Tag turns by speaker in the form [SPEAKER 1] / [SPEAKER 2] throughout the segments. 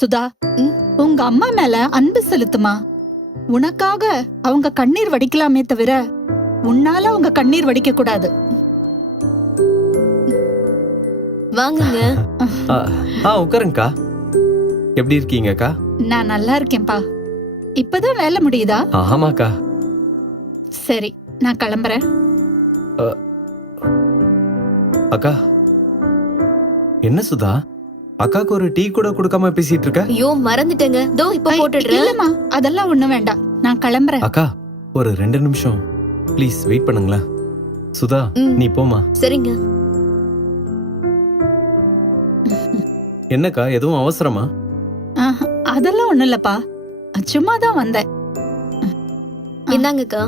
[SPEAKER 1] சுதா? உங்க அம்மா மேல அன்பு செலுத்துமா? உனக்காக அவங்க கண்ணீர் வடிக்கலாமே தவிர உன்னால அவங்க கண்ணீர் வடிக்க கூடாது.
[SPEAKER 2] வாங்குங்க.
[SPEAKER 3] ஆ, ஆ உட்காருங்கக்கா. எப்படி இருக்கீங்கக்கா?
[SPEAKER 1] நான் நல்லா இருக்கேன்பா இப்பதான் வேலை முடியுதா?
[SPEAKER 3] ஆமாக்கா.
[SPEAKER 1] சரி நான் கிளம்புறேன்.
[SPEAKER 3] அக்கா என்ன சுதா? அக்காக்கு ஒரு டீ கூட கொடுக்காம பேசிட்டு இருக்க?
[SPEAKER 2] ஐயோ மறந்துட்டேங்க. தோ இப்ப போட்டுடுறேன்.
[SPEAKER 1] இல்லம்மா அதெல்லாம் ஒண்ணும் வேண்டாம். நான் கிளம்புறேன்.
[SPEAKER 3] அக்கா ஒரு ரெண்டு நிமிஷம். ப்ளீஸ் வெயிட் பண்ணுங்களேன். சுதா. நீ போமா
[SPEAKER 2] சரிங்க.
[SPEAKER 3] என்னக்கா எதுவும் அவசரமா?
[SPEAKER 1] ஆஹா, அதெல்லாம் ஒண்ணும் இல்லப்பா. சும்மா தான் வந்தேன்.
[SPEAKER 2] இந்தாங்கக்கா.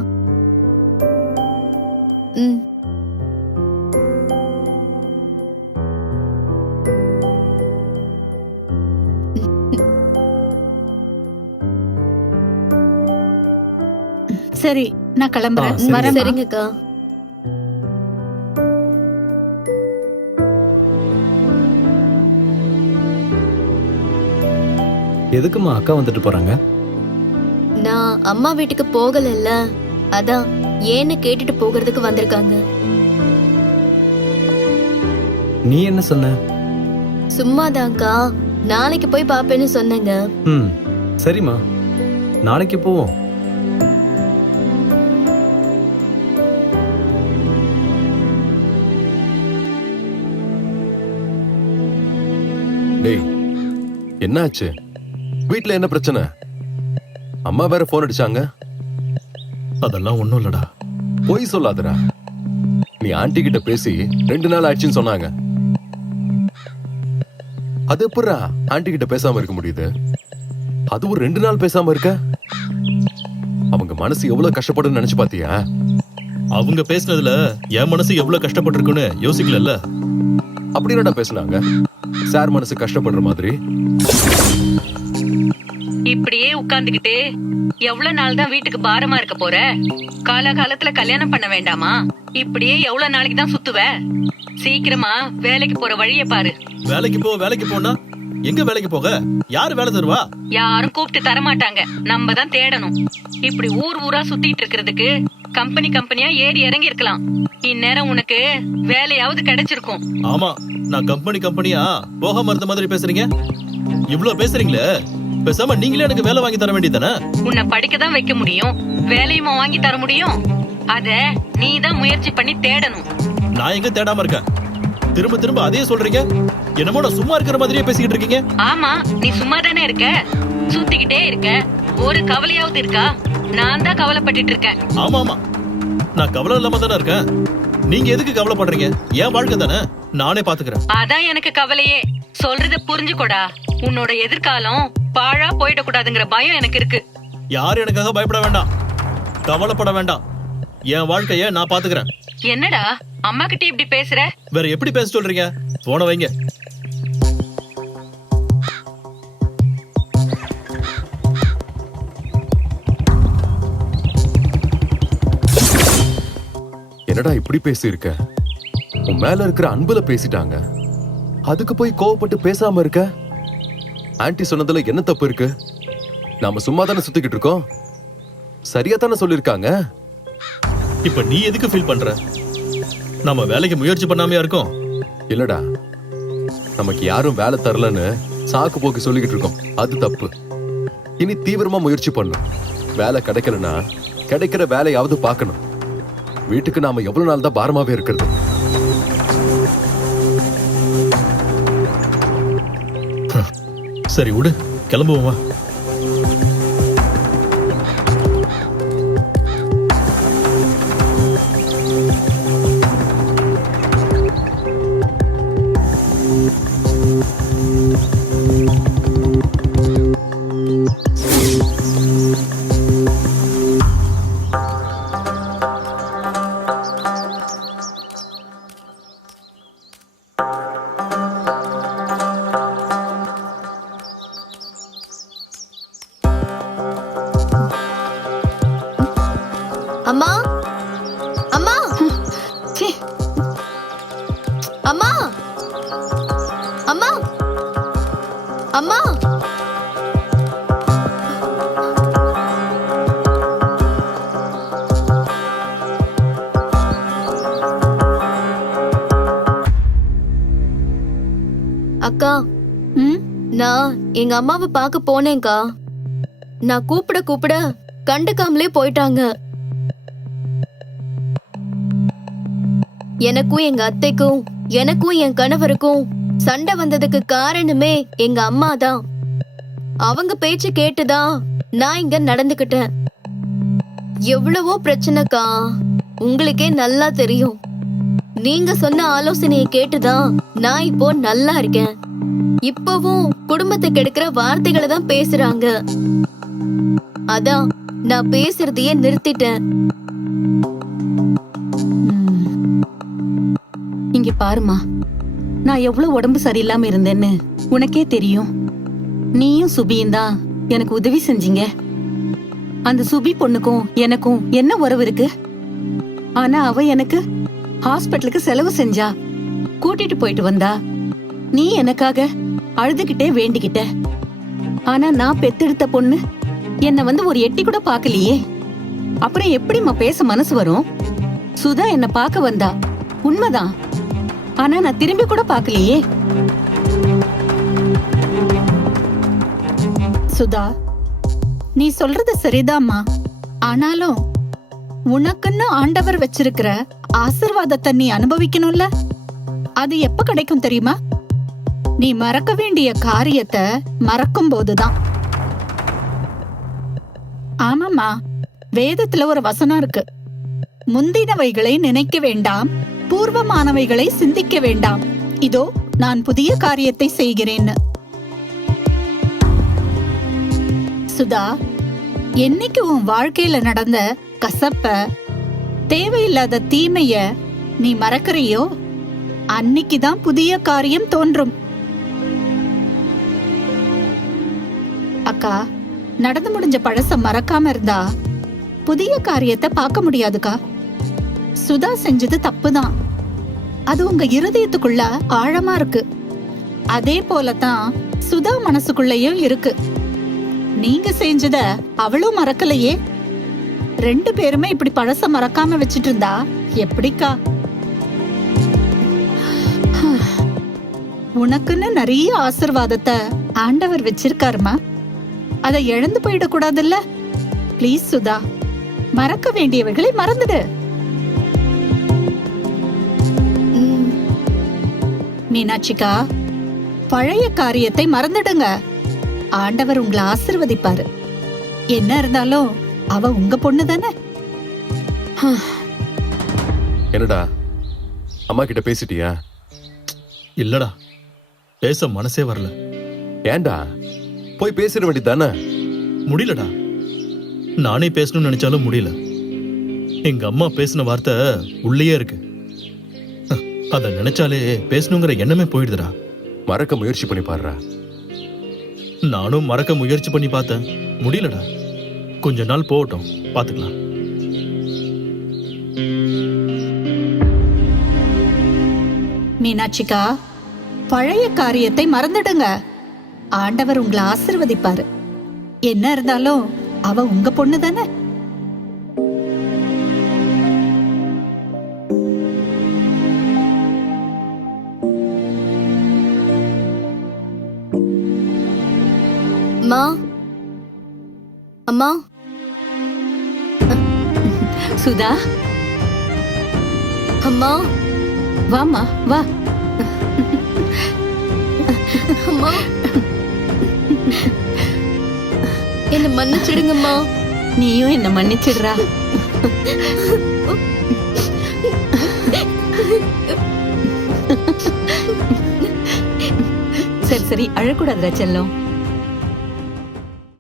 [SPEAKER 2] ம்.
[SPEAKER 1] சரி நான் கிளம்புறேன்.
[SPEAKER 3] ஆ.
[SPEAKER 1] வரேன்.
[SPEAKER 2] சரிங்கக்கா.
[SPEAKER 3] எதுக்குமா அக்கா வந்துட்டு போறாங்க?
[SPEAKER 2] நான் அம்மா வீட்டுக்கு போகலல்ல. அதான் ஏன்னு கேட்டுட்டு போகிறதுக்கு வந்திருக்காங்க.
[SPEAKER 3] நீ என்ன சொன்ன?
[SPEAKER 2] சும்மாதான்க்கா. நாளைக்கு போய் பாப்பேன்னு சொன்னேங்க.
[SPEAKER 3] ம் சரிம்மா. நாளைக்கு போவோம்.
[SPEAKER 4] டேய் என்னாச்சு? வீட்ல என்ன பிரச்சனை? அம்மா வேற போன் அடிச்சாங்க.
[SPEAKER 5] அதெல்லாம் ஒண்ணும் இல்லடா.
[SPEAKER 4] பொய் சொல்லாதடா. நீ ஆன்ட்டி கிட்ட பேசி ரெண்டு நாள் ஆச்சுன்னு சொன்னாங்க. அது எப்படா ஆன்ட்டி கிட்ட பேசாம இருக்க முடியுது? அதுவும் ரெண்டு நாள் பேசாம இருக்க? அவங்க மனசு எவ்வளவு கஷ்டப்படுன்னு நினைச்சு பாத்தியா
[SPEAKER 5] அவங்க பேசுனதுல என் மனசு எவ்வளவு கஷ்டப்பட்டிருக்குன்னு யோசிக்கல
[SPEAKER 4] அப்படி என்னடா பேசுனாங்க? சார் மனசு கஷ்டப்படுற மாதிரி.
[SPEAKER 6] இப்படியே உட்கார்ந்துகிட்டு எவ்வளவு நாள் தான் வீட்டுக்கு பாரமா இருக்க போற? காலகாலத்துல கல்யாணம் பண்ண வேண்டாமா? இப்படியே எவ்வளவு நாளைக்கு தான் சுத்துவ? சீக்கிரமா வேலைக்கு போற வழிய பாரு.
[SPEAKER 5] வேலைக்கு போ வேலைக்கு போனா எங்க வேலைக்கு போக? யாரு வேலை தருவா?
[SPEAKER 6] யாரும் கூப்பிட்டு தர மாட்டாங்க நம்ம தான் தேடணும். இப்படி ஊர் ஊரா சுத்திட்டு இருக்கிறதுக்கு கம்பெனி கம்பெனியா ஏறி இறங்கி இருக்கலாம் இந்நேரம் உனக்கு வேலையாவது கிடைச்சிருக்கும்.
[SPEAKER 5] ஆமா நான் கம்பெனி கம்பெனியா போகாம இருந்த மாதிரி பேசுறீங்க. இவ்ளோ பேசுறீங்களே. பேசாம நீங்களே எனக்கு வேலை வாங்கி தர வேண்டியதானே
[SPEAKER 6] உன்னை படிக்க தான் வைக்க முடியும். வேலையுமா வாங்கி தர முடியும். அத நீ தான் முயற்சி பண்ணி தேடணும்.
[SPEAKER 5] நான் எங்க தேடாம இருக்கேன்? திரும்ப திரும்ப அதே சொல்றீங்க? என்னமோ நான் சும்மா இருக்கிற மாதிரியே பேசிக்கிட்டு இருக்கீங்க?
[SPEAKER 6] ஆமா நீ சும்மா தானே இருக்க? சுத்திக்கிட்டே இருக்க. ஒரு கவலையாவது இருக்கா? நான் தான் கவலைப்பட்டுட்டு இருக்கேன்.
[SPEAKER 5] ஆமா ஆமா. நான் கவலை இல்லாம தானே இருக்கேன்? நீங்க எதுக்கு கவலைப்படுறீங்க என் வாழ்க்கை தானே? நானே பாத்துக்கிறேன்.
[SPEAKER 6] அதான் எனக்கு கவலையே. சொல்றத புரிஞ்சுக்கோடா. உன்னோட எதிர்காலம் பாழா போயிடக்கூடாதுங்கிற பயம் எனக்கு இருக்கு.
[SPEAKER 5] யாரும் எனக்காக பயப்பட வேண்டாம். கவலைப்பட வேண்டாம். என் வாழ்க்கைய நான் பாத்துக்கிறேன்.
[SPEAKER 6] என்னடா? அம்மா கிட்ட இப்படி பேசுற?
[SPEAKER 5] வேற எப்படி பேச சொல்றீங்க? போன வைங்க.
[SPEAKER 4] என்னடா இப்படி பேசியிருக்க? உன் மேல இருக்கிற அன்புல பேசிட்டாங்க. அதுக்கு போய் கோவப்பட்டு பேசாம இருக்க? ஆன்ட்டி சொன்னதுல என்ன தப்பு இருக்கு? நாம சும்மா தானே சுத்திக்கிட்டு இருக்கோம்? சரியா தானே சொல்லிருக்காங்க
[SPEAKER 5] இப்ப நீ எதுக்கு ஃபீல் பண்ற? நம்ம வேலைக்கு முயற்சி பண்ணாமையா இருக்கோம்.
[SPEAKER 4] இல்லடா. நமக்கு யாரும் வேலை தரலன்னு சாக்கு போக்கு சொல்லிக்கிட்டு இருக்கோம். அது தப்பு. இனி தீவிரமா முயற்சி பண்ணும் வேலை கிடைக்கலனா கிடைக்கிற வேலையாவது பார்க்கணும். வீட்டுக்கு நாம எவ்வளவு நாள் தான் பாரமாவே இருக்கிறது?
[SPEAKER 5] சரி விடு. கிளம்புவோமா
[SPEAKER 2] நான் எங்க அம்மாவை பார்க்க போனேன்க்கா. நான் கூப்பிட கூப்பிட கண்டுக்காமலே போயிட்டாங்க. எனக்கும் எங்க அத்தைக்கும் எனக்கும் என் கணவருக்கும் சண்டை வந்ததுக்கு காரணமே எங்க அம்மா தான். அவங்க பேச்சு கேட்டுதான் நான் இங்க நடந்துக்கிட்டேன் எவ்வளவோ பிரச்சனைக்கா. உங்களுக்கே நல்லா தெரியும். நீங்க சொன்ன ஆலோசனையை கேட்டுதான் நான் இப்போ நல்லா இருக்கேன். இப்பவும் குடும்பத்தை கெடுக்கிற வார்த்தைகளை தான் பேசுறாங்க. அதான் நான் பேசுறதையே நிறுத்திட்டேன்.
[SPEAKER 7] இங்க பாருமா நான் எவ்வளவு உடம்பு சரியில்லாம இருந்தேன்னு உனக்கே தெரியும். நீயும் சுபியும் தான் எனக்கு உதவி செஞ்சீங்க. அந்த சுபி பொண்ணுக்கும் எனக்கும் என்ன உறவு இருக்கு? ஆனா அவ எனக்கு ஹாஸ்பிட்டலுக்கு செலவு செஞ்சா? கூட்டிட்டு போயிட்டு வந்தா? நீ எனக்காக அழுதுகிட்டே வேண்டிக்கிட்ட. ஆனா நான் பெத்தெடுத்த பொண்ணு என்ன வந்து ஒரு எட்டி கூட பார்க்கலையே. அப்புறம் எப்படிம்மா பேச மனசு வரும்? சுதா என்ன பார்க்க வந்தா. உண்மைதான். ஆனா நான் திரும்பி கூட பார்க்கலையே.
[SPEAKER 1] சுதா நீ சொல்றது சரிதாம்மா. ஆனாலும் உனக்குன்னு ஆண்டவர் வச்சிருக்கிற ஆசிர்வாதத்தை நீ அனுபவிக்கணும்ல? அது எப்ப கிடைக்கும் தெரியுமா? நீ மறக்க வேண்டிய காரியத்தை மறக்கும் போதுதான் ஆமாம்மா வேதத்துல ஒரு வசனம் இருக்கு. முந்தினவைகளை நினைக்க வேண்டாம் பூர்வமானவைகளை சிந்திக்க வேண்டாம். இதோ நான் புதிய காரியத்தை செய்கிறேன்னு. சுதா என்னைக்கு உன் வாழ்க்கையில நடந்த கசப்ப தேவையில்லாத தீமைய நீ மறக்கிறியோ? அன்னைக்குதான் புதிய காரியம் தோன்றும். அக்கா நடந்து முடிஞ்ச பழச மறக்காம இருந்தா புதிய காரியத்தை பார்க்க முடியாதுக்கா. சுதா செஞ்சது தப்புதான். அது உங்க இருதயத்துக்குள்ள ஆழமா இருக்கு. அதே போலதான் சுதா மனசுக்குள்ளயும் இருக்கு. நீங்க செஞ்சத அவளும் மறக்கலையே. ரெண்டு பேருமே இப்படி பழச மறக்காம வச்சிட்டு இருந்தா எப்படிக்கா? உனக்குன்னு நிறைய ஆசிர்வாதத்தை ஆண்டவர் வச்சிருக்காருமா? அதை இழந்து போயிடக்கூடாதுல்ல? ப்ளீஸ் சுதா மறக்க வேண்டியவர்களை மறந்துடு. மீனாட்சிக்கா பழைய காரியத்தை மறந்துடுங்க. ஆண்டவர் உங்களை ஆசிர்வதிப்பாரு. என்ன இருந்தாலும் அவ உங்க பொண்ணு தானே?
[SPEAKER 4] என்னடா? அம்மா கிட்ட பேசிட்டியா?
[SPEAKER 5] இல்லடா. பேச மனசே வரல.
[SPEAKER 4] ஏன்டா? போய் பேசிட வேண்டியதானே
[SPEAKER 5] முடியலடா. நானே பேசணும்னு நினைச்சாலும் முடியல. எங்க அம்மா பேசின வார்த்தை உள்ளேயே இருக்கு. அத நினைச்சாலே பேசணுங்கிற எண்ணமே போயிடுதுடா.
[SPEAKER 4] மறக்க முயற்சி பண்ணி பாருடா.
[SPEAKER 5] நானும் மறக்க முயற்சி பண்ணி பார்த்தேன். முடியலடா. கொஞ்ச நாள் போகட்டும். பாத்துக்கலாம்
[SPEAKER 1] மீனாட்சிக்கா பழைய காரியத்தை மறந்துடுங்க. ஆண்டவர் உங்களை ஆசிர்வதிப்பாரு. என்ன இருந்தாலும் அவ உங்க பொண்ணு தானே?
[SPEAKER 2] அம்மா. அம்மா.
[SPEAKER 7] சுதா?
[SPEAKER 2] அம்மா?
[SPEAKER 7] வாமா வா.
[SPEAKER 2] அம்மா? என்ன மன்னிச்சிடுங்கம்மா.
[SPEAKER 7] நீயும் என்ன மன்னிச்சிடுறா. சரி சரி அழக்கூடாதுடா செல்லம்.